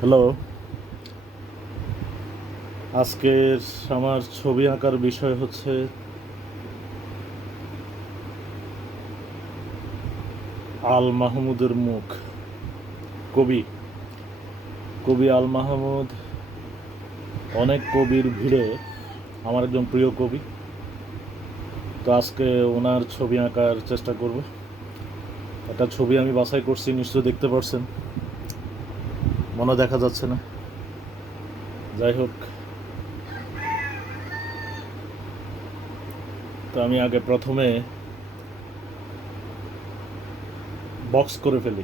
Hello আজকের আমার ছবি আঁকার বিষয় হচ্ছে আল মাহমুদের মুখ। কবি। কবি আল মাহমুদ, অনেক কবির ভিড়ে আমার একজন প্রিয় কবি। তো আজকে ওনার ছবি আঁকার চেষ্টা করব। একটা ছবি আমি বাছাই করছি, নিশ্চয়ই দেখতে পারছেন। মনে দেখা যাচ্ছে না। যাই হোক। তো আমি আগে প্রথমে বক্স করে ফেলি।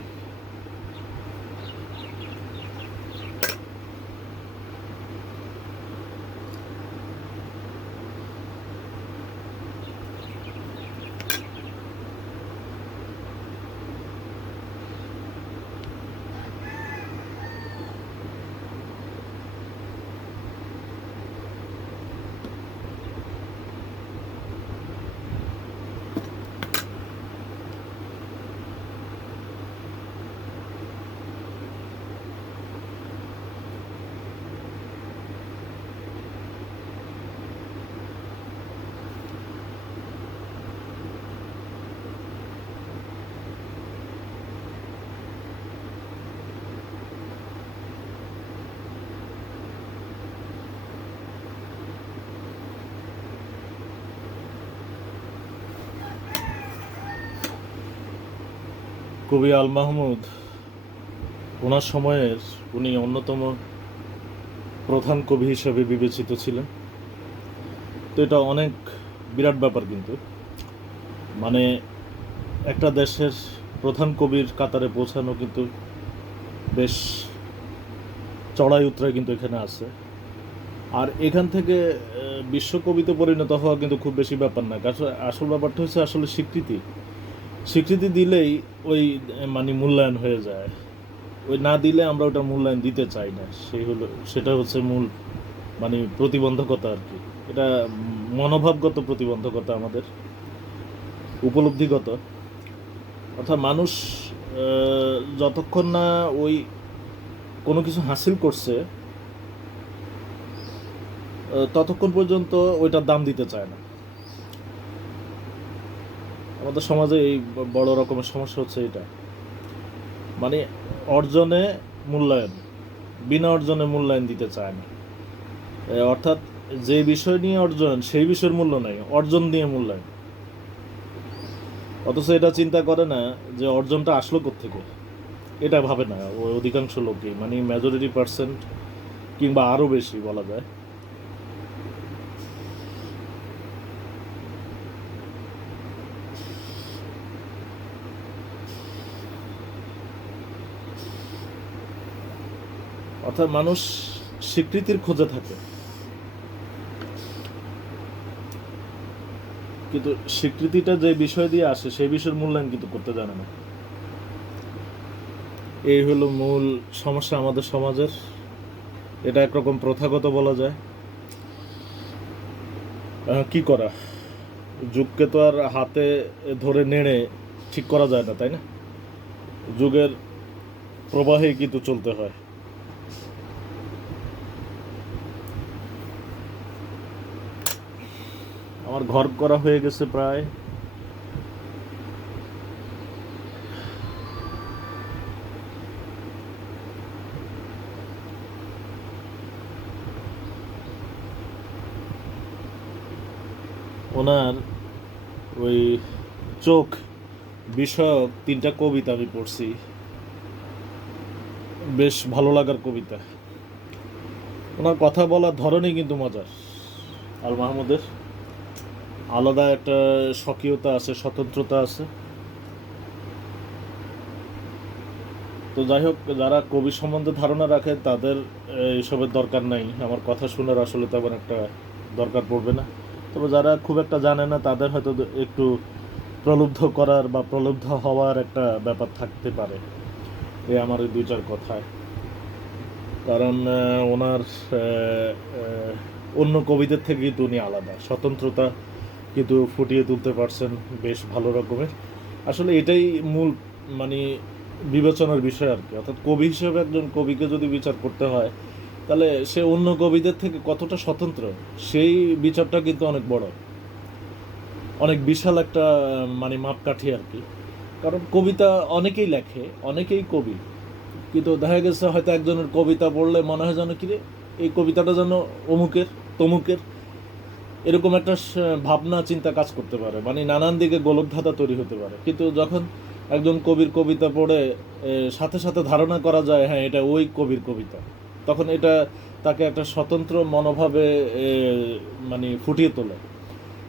কবি আল মাহমুদ, ওনার সময়ের উনি অন্যতম প্রধান কবি হিসেবে বিবেচিত ছিলেন। তো এটা অনেক বিরাট ব্যাপার কিন্তু। মানে একটা দেশের প্রধান কবির কাতারে পৌঁছানো কিন্তু বেশ চড়াই উতরাই কিন্তু এখানে আছে। আর এখান থেকে বিশ্বকবিতে পরিণত হওয়া কিন্তু খুব বেশি ব্যাপার না। আসল ব্যাপারটা হচ্ছে আসলে স্বীকৃতি। স্বীকৃতি দিলেই ওই মানে মূল্যায়ন হয়ে যায়। ওই না দিলে আমরা ওটা মূল্যায়ন দিতে চাই না। সেই হলো, সেটা হচ্ছে মূল মানে প্রতিবন্ধকতা আর কি। এটা মনোভাবগত প্রতিবন্ধকতা আমাদের, উপলব্ধিগত। অর্থাৎ মানুষ যতক্ষণ না ওই কোনো কিছু হাসিল করছে ততক্ষণ পর্যন্ত ওইটার দাম দিতে চায় না। আমাদের সমাজে এই বড় রকমের সমস্যা হচ্ছে এটা। মানে অর্জনে মূল্যায়ন, বিনা অর্জনে মূল্যায়ন দিতে চায় না। অর্থাৎ যে বিষয় নিয়ে অর্জন, সেই বিষয়ের মূল্য নাই, অর্জন নিয়ে মূল্যায়ন। অথচ এটা চিন্তা করে না যে অর্জনটা আসলো থেকে এটা ভাবে না ওই অধিকাংশ লোকই মানে মেজরিটি পার্সেন্ট কিংবা আরও বেশি বলা যায়। অর্থাৎ মানুষ স্বীকৃতির খোঁজে থাকে। কিন্তু স্বীকৃতিটা যে বিষয় দিয়ে আসে, সেই বিষয়ের মূল্যায়ন কিন্তু করতে জানে না। এই হলো মূল সমস্যা আমাদের সমাজের। এটা একরকম প্রথাগত বলা যায়। কি করা? যুগকে তো আর হাতে ধরে নেড়ে ঠিক করা যায় না, তাই না? যুগের প্রবাহে কিন্তু চলতে হয়। আমার ঘর করা হয়ে গেছে প্রায়। ওনার ওই চোখ বিষয়ক তিনটা কবিতা আমি পড়ছি। বেশ ভালো লাগার কবিতা। ওনার কথা বলার ধরনই কিন্তু মজার। আর মাহমুদের। আলাদা একটা স্বকীয়তা আছে, স্বতন্ত্রতা আছে। তো যাই হোক, যারা কবি সম্বন্ধে ধারণা রাখে, তাদের এইসবের দরকার নাই। আমার কথা শোনার আসলে তেমন একটা দরকার পড়বে না। তবে যারা খুব একটা জানে না, তাদের হয়তো একটু প্রলুব্ধ করার বা প্রলুব্ধ হওয়ার একটা ব্যাপার থাকতে পারে। এই আমার এই দুই চার কথায়। কারণ ওনার অন্য কবিদের থেকে কিন্তু উনি আলাদা। স্বতন্ত্রতা কিন্তু ফুটিয়ে তুলতে পারছেন বেশ ভালো রকমের। আসলে এটাই মূল মানে বিবেচনার বিষয় আর কি। অর্থাৎ কবি হিসেবে একজন কবিকে যদি বিচার করতে হয়, তাহলে সে অন্য কবিদের থেকে কতটা স্বতন্ত্র? সেই বিচারটা কিন্তু অনেক বড়। অনেক বিশাল একটা মানে মাপকাঠি আর কি। কারণ কবিতা অনেকেই লেখে, অনেকেই কবি। কিন্তু দেখা গেছে হয়তো একজনের কবিতা পড়লে মনে হয় যেন কিরে এই কবিতাটা যেন অমুকের, তমুকের। এরকম একটা ভাবনা, চিন্তা কাজ করতে পারে। মানে নানান দিকে গোলকধাঁধা তৈরি হতে পারে। কিন্তু যখন একজন কবির কবিতা পড়ে সাথে সাথে ধারণা করা যায় হ্যাঁ এটা ওই কবির কবিতা। তখন এটা তাকে একটা স্বতন্ত্র মনোভাবে মানে ফুটিয়ে তোলে।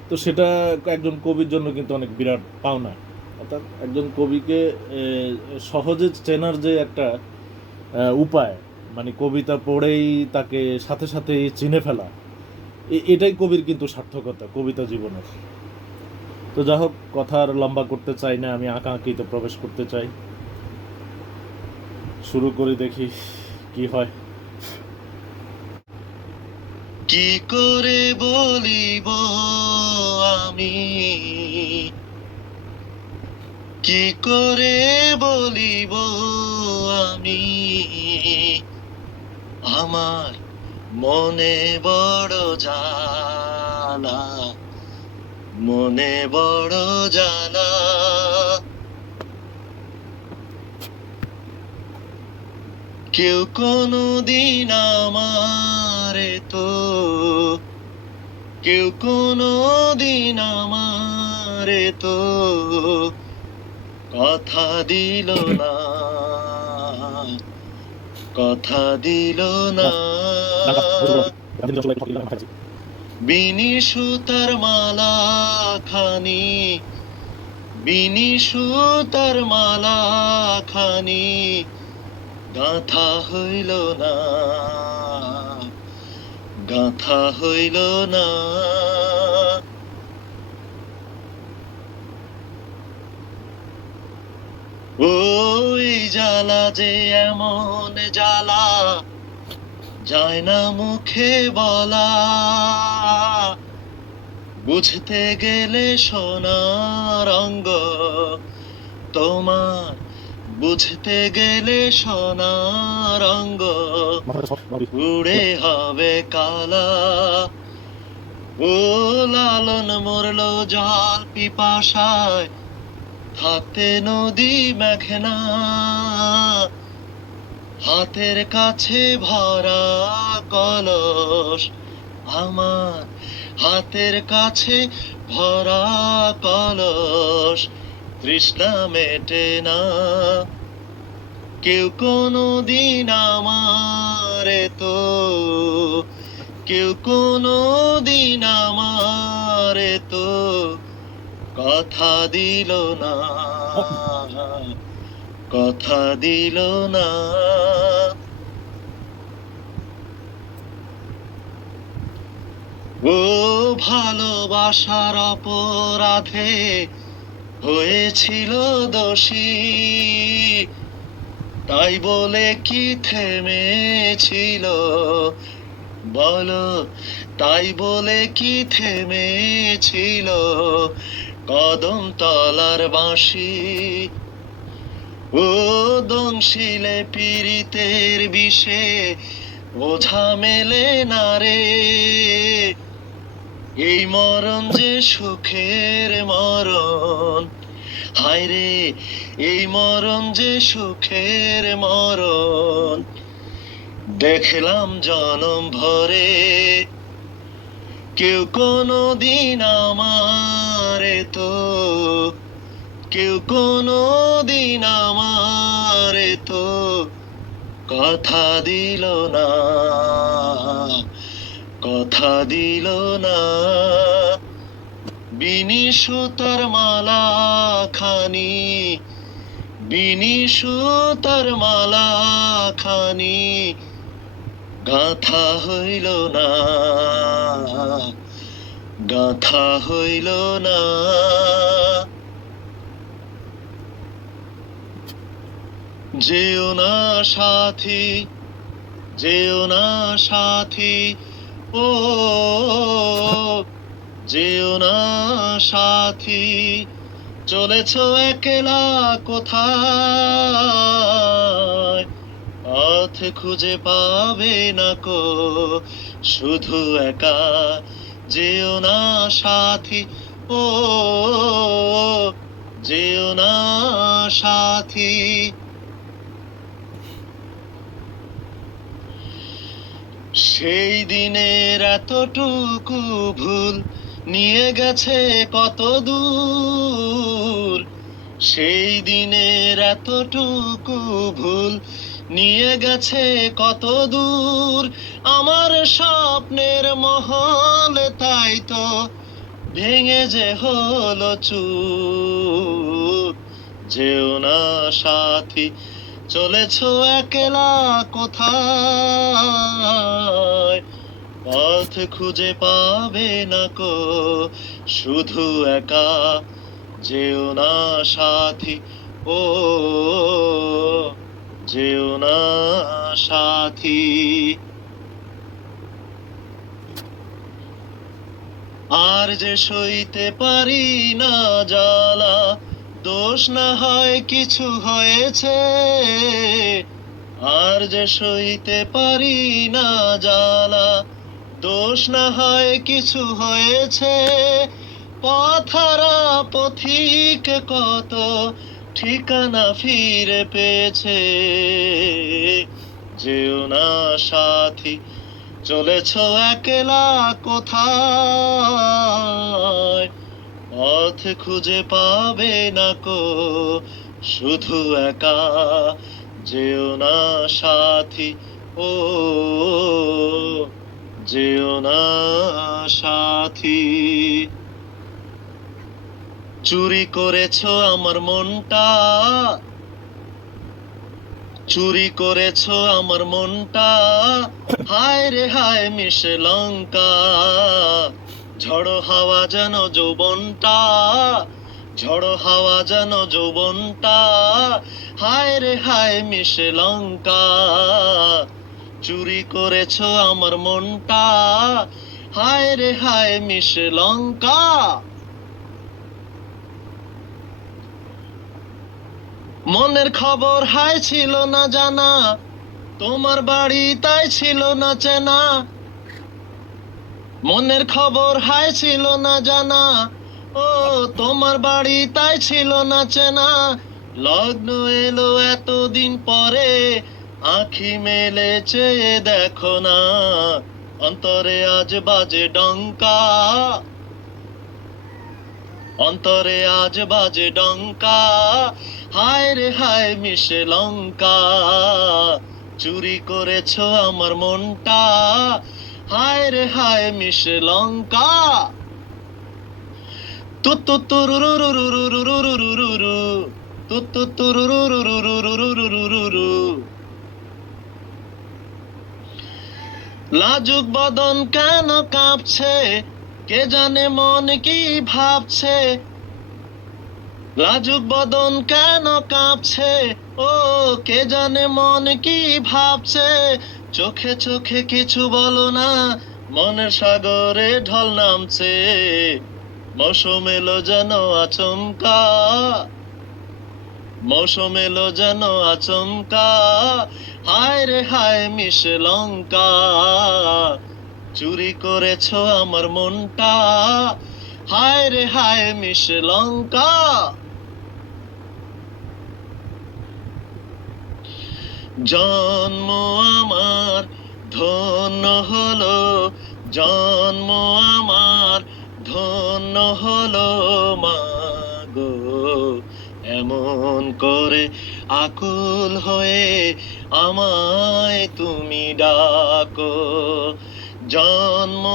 তো সেটা একজন কবির জন্য কিন্তু অনেক বিরাট পাওনা। অর্থাৎ একজন কবিকে সহজে চেনার যে একটা উপায় মানে কবিতা পড়েই তাকে সাথে সাথে চিনে ফেলা। এটাই কবির কিন্তু সার্থকতা, কবিতা জীবনের। তো যা হোক, কথা আর লম্বা করতে চাই না, আমি আঁকা আঁকিতে প্রবেশ করতে চাই। শুরু করি দেখি কি হয়। কি করে বলিব আমি? কি করে বলিব আমি? আমার মনে বড় জানা, মনে বড় জানা। কেউ কোনো দিন আমারে তো, কেউ কোনো দিন আমারে তো কথা দিল না। কথা দিল না। বিনি সুতার মালা খানি বিনি সুতার মালা খানি, গাথা হইল না, গাথা হইল না। ওই জ্বালা যে এমন জ্বালা, যায় না মুখে বলা। বুঝতে গেলে সোনার অঙ্গ, তোমার বুঝতে গেলে সোনার অঙ্গ। উড়ে হবে কালা, ও লালন মরল জল পিপাসায় থাকতে নদী মেঘনা, হাতের কাছে ভরা কলস আমার, হাতের কাছে ভরা কলস তৃষ্ণা মেটে না। কেউ কোনো দিন আমারে তো কেউ কোনো দিন আমারে তো কথা দিল না। কথা দিল না। ও ভালোবাসার অপরাধে হয়েছিল দোষী। তাই বলে কি থেমেছিল? বলো, তাই বলে কি থেমেছিল? কদম তলার বাঁশি। ও দংশিলে পীড়িতের বিষে ওঝা মেলে না রে। এই মরণ যে সুখের মরণ, হায় রে, এই মরণ যে সুখের মরণ। দেখলাম জনম ভরে কেউ কোনো দিন আমারে তো, কেউ কোনো দিন আমারে তো কথা দিল না, কথা দিল না। বিনি সুতার মালা খানি বিনি সুতার মালা খানি গাথা হইল না, গাথা হইল না। যেও না সাথী, যেও না সাথী, ও, যেও না সাথী, চলেছ একলা কোথায় পথ খুঁজে পাবে না কো? শুধু একা যেও না সাথী, ও, যেও না সাথী। সেই দিনের এতটুকু ভুল নিয়ে গেছে কত দূর? সেই দিনের এতটুকু ভুল নিয়ে গেছে কত দূর। আমার স্বপ্নের মহল তাই তো ভেঙে যে হলো চুর। যেও না সাথী, চলেছ একলা কোথায়? পথ খুঁজে পাবে না কো, শুধু একা। যেও না সাথী, ও যেও না, সাথী। আর যে সইতে পারি না জ্বালা, দোষ না হয় কিছু হয়েছে। আর যে সইতে পারি না জ্বালা, দোষ না হয় কিছু হয়েছে। পথারা পথিক কত ঠিকানা ফিরে পেয়েছে। যেও না সাথী, চলেছ একলা কোথায়? পথ খুঁজে পাবে না কো, শুধু একা? যেও না সাথী, ও যেও না সাথী। চুরি করেছ আমার মনটা। চুরি করেছ আমার মনটা। হায় রে হায় মিশে লঙ্কা। ঝড়ো হাওয়া যেন যৌবনটা। ঝড়ো হাওয়া যেন যৌবনটা। হায় রে হায় মিশে লঙ্কা। চুরি করেছ আমার মনটা। হায় রে হায় মিশে লঙ্কা। মনের খবর হাই ছিল না জানা, তোমার বাড়ি তাই ছিল না চেনা। মনের খবর হাই ছিল না জানা, ও তোমার বাড়ি তাই ছিল না চেনা। লগ্ন এলো এতদিন পরে, আখি মেলে চেয়ে দেখো না, অন্তরে আজ বাজে ডঙ্কা। অন্তরে আজ বাজে ডঙ্কা হায় রে হায় মিশে লঙ্কা চুরি করেছ আমার মনটা হায় রে হায় মিশে লঙ্কা লাজুক বদন কেন কাঁপছে কে জানে মন কি ভাবছে? লাজুক বদন কেন কাঁপছে? ও, কে জানে মন কি ভাবছে? চোখে চোখে কিছু বলো না, মনের সাগরে ঢল নামছে। মৌসুম এলো যেন আচমকা। মৌসুম এলো যেন আচমকা। হায় রে হায় মিশে লঙ্কা। চুরি করেছ আমার মনটা। হায় রে হায় মিশে লঙ্কা। জন্ম আমার, ধন্য হলো, জন্ম আমার, ধন্য হলো মাগো এমন করে আকুল হয়ে আমায় তুমি ডাকো। জন্ম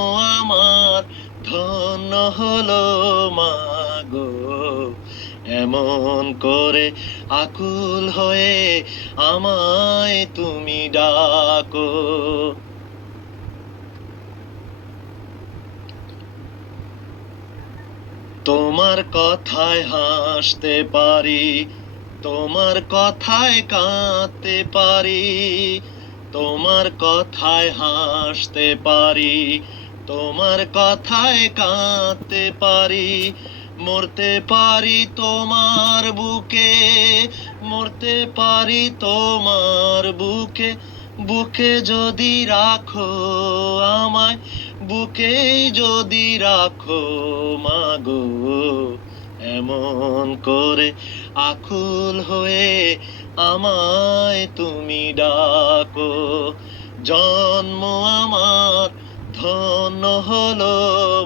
আমার, ধন্য হলো মাগো। এমন করে আকুল হয়ে আমায় তুমি ডাকো। তোমার কথায় হাসতে পারি, তোমার কথায় কাঁদতে পারি। তোমার কথায় হাসতে পারি, তোমার কথায় কাঁদতে পারি, মরতে পারি তোমার বুকে, মরতে পারি তোমার বুকে বুকে যদি রাখো আমায় বুকে যদি রাখো মাগো, এমন করে আকুল হয়ে আমায় তুমি ডাকো। জন্ম আমার, ধন্য হলো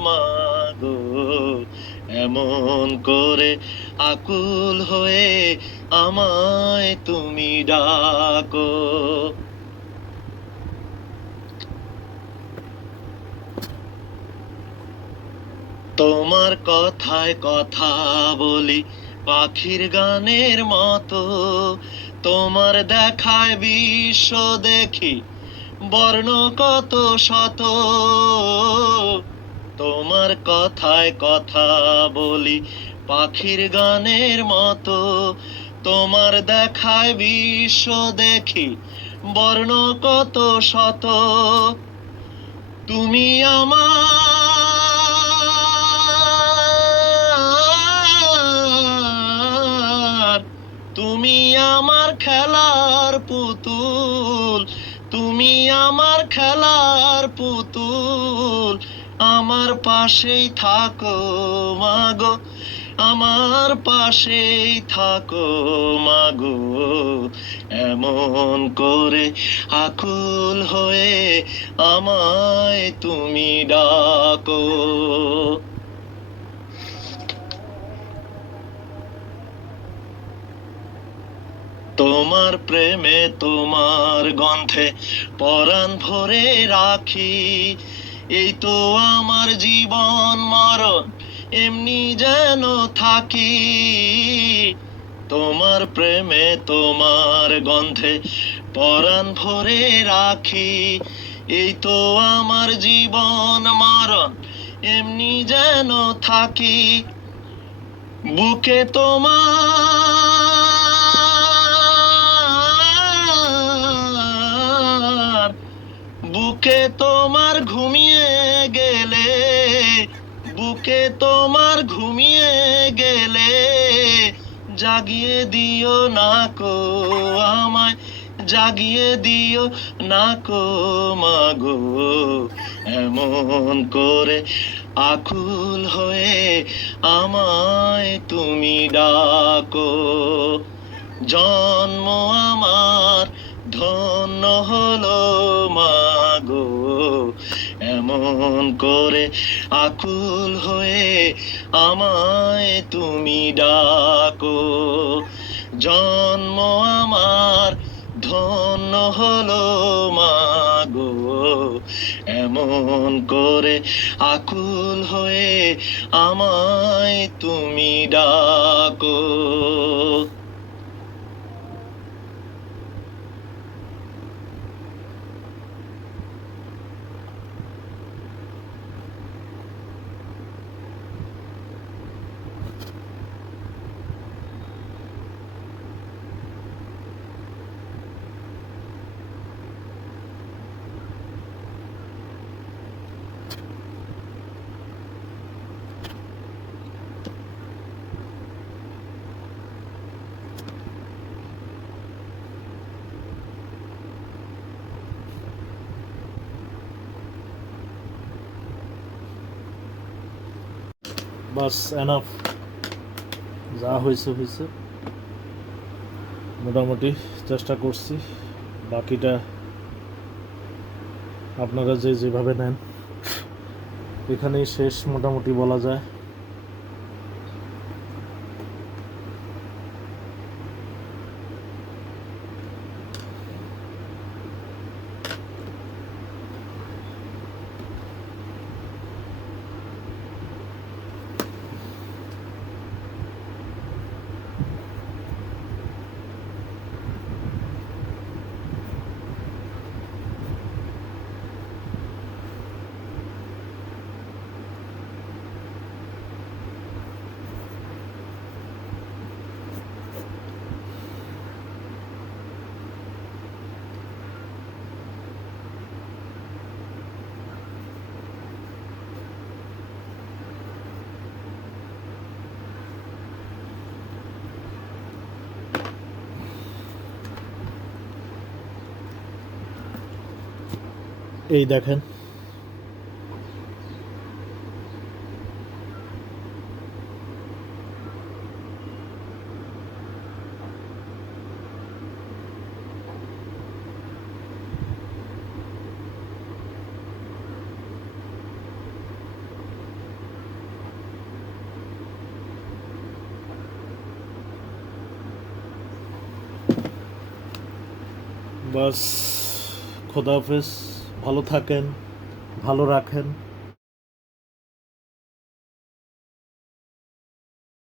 মাগো। এমন করে আকুল হয়ে আমায় তুমি ডাকো। তোমার কথায় কথা বলি পাখির গানের মতো তোমার দেখায় বিশ্ব দেখি, বর্ণ কত শত। তোমার কথায় কথা বলি, পাখির গানের মতো তোমার দেখায় বিশ্ব দেখি, বর্ণ কত শত। তুমি আমার খেলার পুতুল, তুমি আমার খেলার পুতুল, আমার পাশেই থাকো মাগো, আমার পাশেই থাকো মাগো, এমন করে আকুল হয়ে আমায় তুমি ডাকো। তোমার প্রেমে তোমার গন্ধে পরাণ ভরে রাখি। এই তো আমার জীবন মরণ, এমনি যেন থাকি। তোমার প্রেমে তোমার গন্ধে পরাণ ভরে রাখি। এই তো আমার জীবন মরণ, এমনি যেন থাকি। বুকে তোমার বুকে তোমার ঘুমিয়ে গেলে, বুকে তোমার ঘুমিয়ে গেলে, জাগিয়ে দিও না কো আমায়, জাগিয়ে দিও না কো মাগো। এমন করে আকুল হয়ে আমায় তুমি ডাকো। জন্ম আমার, ধন্য হলো মাগো এমন করে আকুল হয়ে আমায় তুমি ডাকো। জন্ম আমার, ধন্য হলো মাগো এমন করে আকুল হয়ে আমায় তুমি ডাকো। বাস এনাফ যা হয়েছে হয়েছে। মোটামুটি চেষ্টা করছি। বাকিটা আপনারা যে যেভাবে নেন। এখানেই শেষ মোটামুটি বলা যায়। এই দেখেন। বাস খোদাহাফেজ ভালো থাকেন ভালো রাখেন।